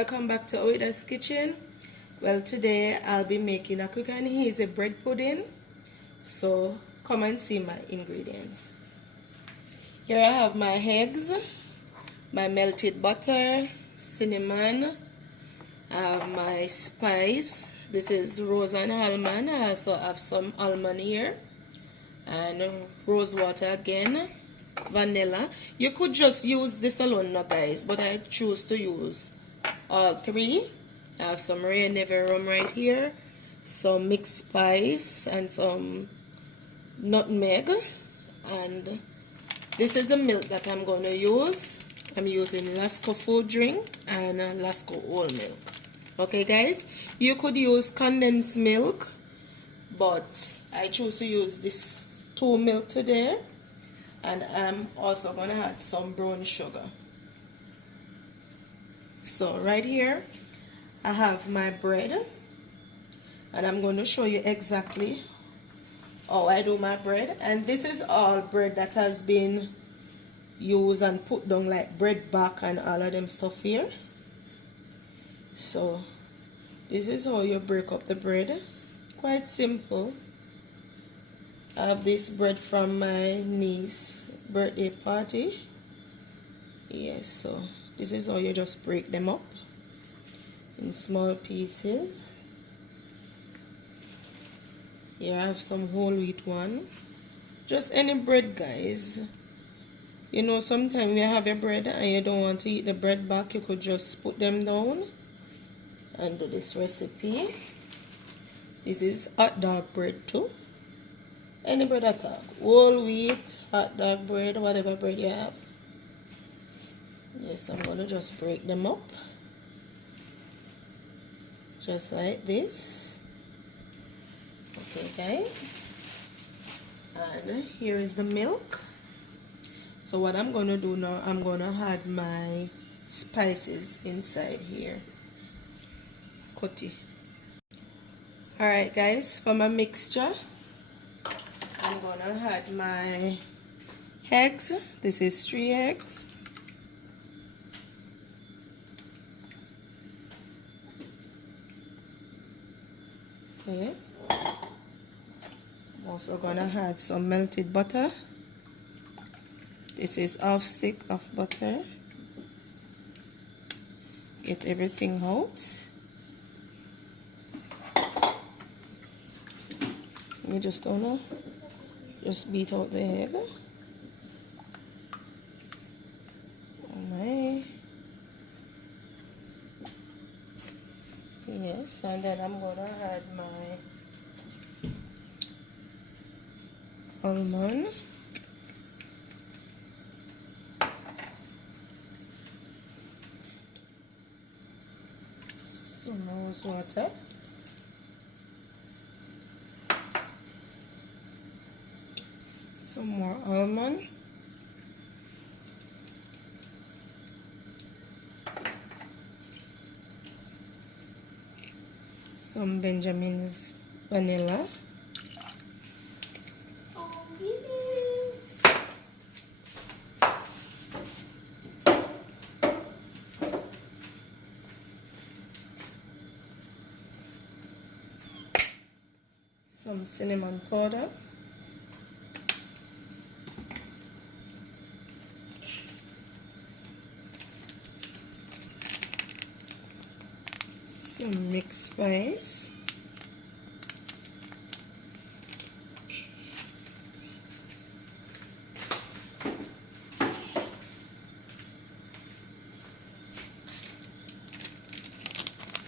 welcome back to Oida's Kitchen. Well, today I'll be making a quick and easy bread pudding. So come and see my ingredients. Here I have my eggs, my melted butter, cinnamon, I have my spice. This is rose and almond. I also have some almond here, and rose water again, vanilla. You could just use this alone now, guys, but I choose to use all three. I have some rain never rum right here, some mixed spice, and some nutmeg. And this is the milk that I'm going to use. I'm using Lasco food drink and Lasco whole milk. Okay, guys, you could use condensed milk, but I choose to use this 2 milk today. And I'm also going to add some brown sugar. So right here I have my bread, and I'm going to show you exactly how I do my bread. And this is all bread that has been used and put down, like bread back and all of them stuff here. So this is how you break up the bread. Quite simple. I have this bread from my niece's birthday party. Yes, so this is how you just break them up in small pieces. Here I have some whole wheat one. Just any bread, guys. You know, sometimes you have your bread and you don't want to eat the bread back, you could just put them down and do this recipe. This is hot dog bread too. Any bread at all. Whole wheat, hot dog bread, whatever bread you have. Yes, I'm going to just break them up. Just like this. Okay, guys. And here is the milk. So what I'm going to do now, I'm going to add my spices inside here. Cutty. Alright, guys, for my mixture, I'm going to add my eggs. This is 3 eggs. Okay. I'm also going to add some melted butter. This is half stick of butter. Get everything out. We just gonna beat out the egg. Alright. Yes, and then I'm gonna add my almond. Some rose water. Some more almond. Some Benjamin's vanilla. Some cinnamon powder. Some mixed spice.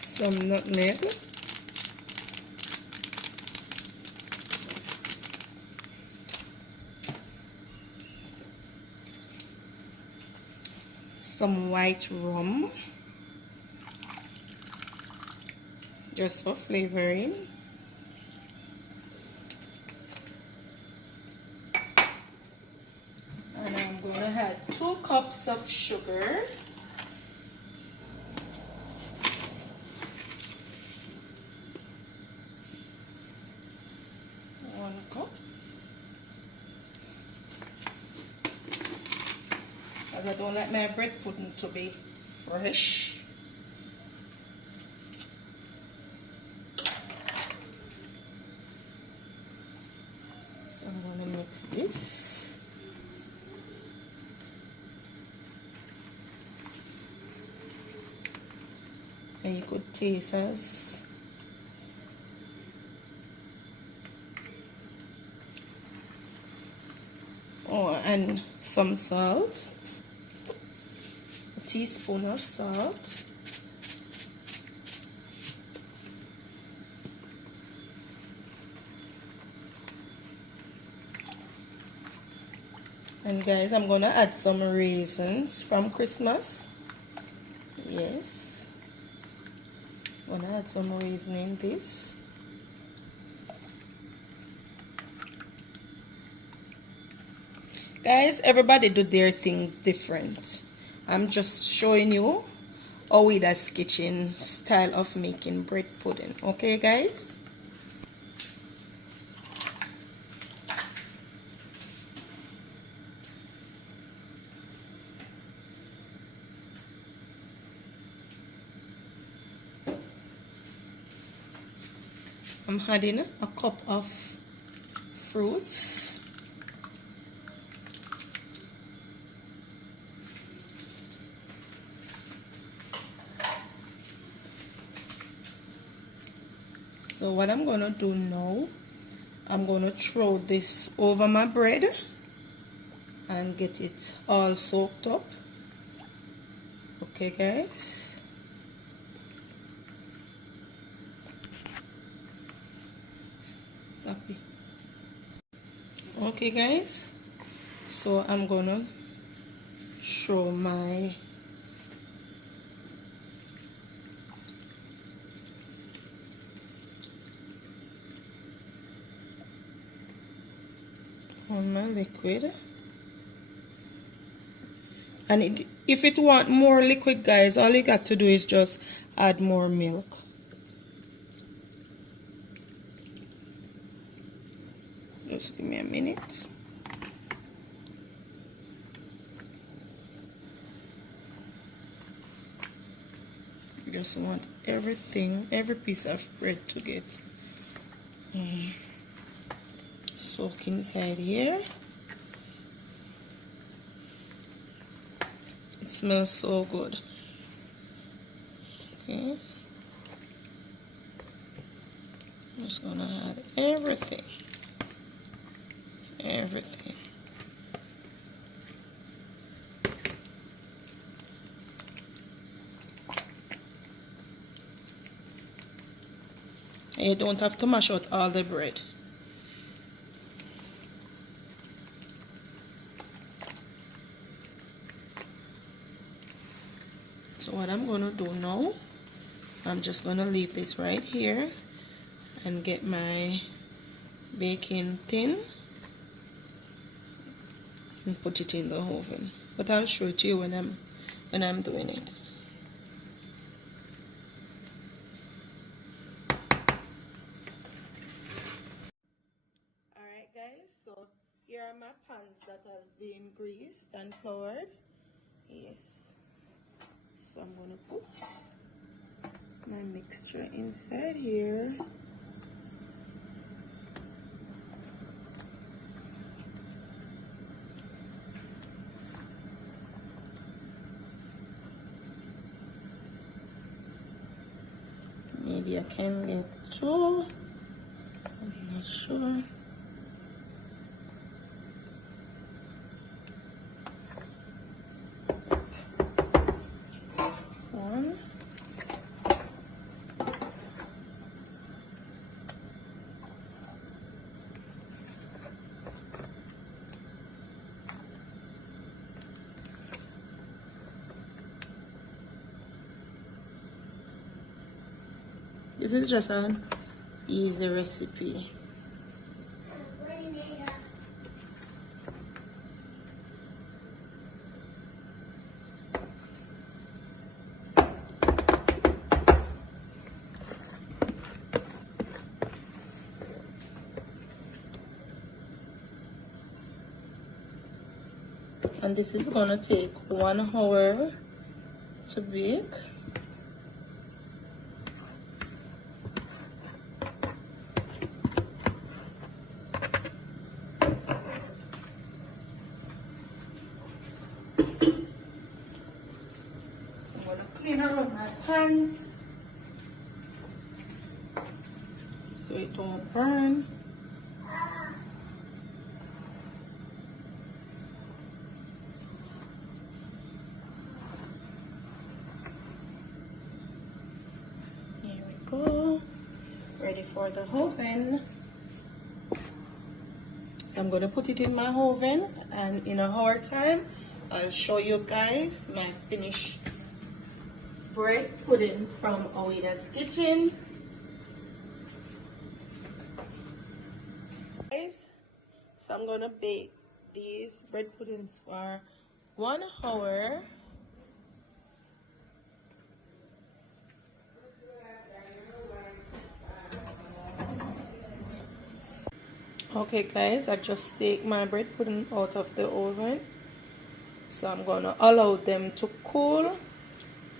Some nutmeg. Some white rum, just for flavoring. And I'm going to add 2 cups of sugar. One cup. As I don't like my bread pudding to be fresh. mix this. And you could taste as and some salt, a teaspoon of salt, and guys, I'm gonna add some raisins from Christmas. Yes, I'm gonna add some raisin in this. Guys, everybody do their thing different. I'm just showing you Ouida's kitchen style of making bread pudding. Okay, guys? I'm adding a cup of fruits. So what I'm gonna do now, I'm gonna throw this over my bread and get it all soaked up. Okay, guys. Stop it. Okay, guys. So I'm gonna throw my liquid, and if it want more liquid, guys, all you got to do is just add more milk. Just give me a minute. You just want everything, every piece of bread to get soak inside here. It smells so good. Okay, I'm just gonna add everything. And you don't have to mash out all the bread. So what I'm gonna do now, I'm just gonna leave this right here and get my baking tin and put it in the oven. But I'll show it to you when I'm doing it. Alright, guys, so here are my pans that has been greased and floured. Yes. So I'm gonna put my mixture inside here. Maybe I can get two. I'm not sure. One. This is just an easy recipe. And this is gonna take 1 hour to bake. hands so it don't burn. Here we go, ready for the oven. So I'm going to put it in my oven, and in an hour time I'll show you guys my finished bread pudding from Ouida's kitchen. Guys, so I'm going to bake these bread puddings for 1 hour. Okay guys, I just take my bread pudding out of the oven, so I'm gonna allow them to cool,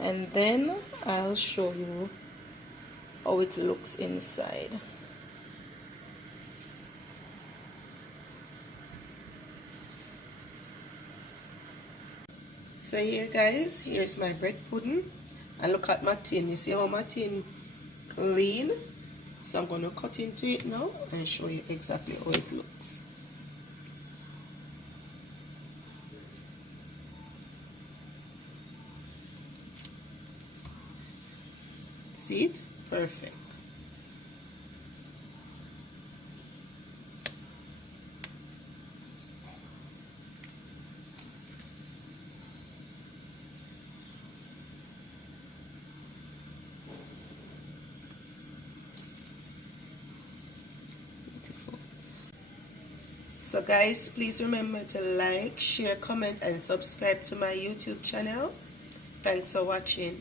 and then I'll show you how it looks inside. So here guys, here's my bread pudding, and look at my tin. You see how my tin clean? So I'm going to cut into it now and show you exactly how it looks. See it? Perfect. So guys, please remember to like, share, comment and subscribe to my YouTube channel. Thanks for watching.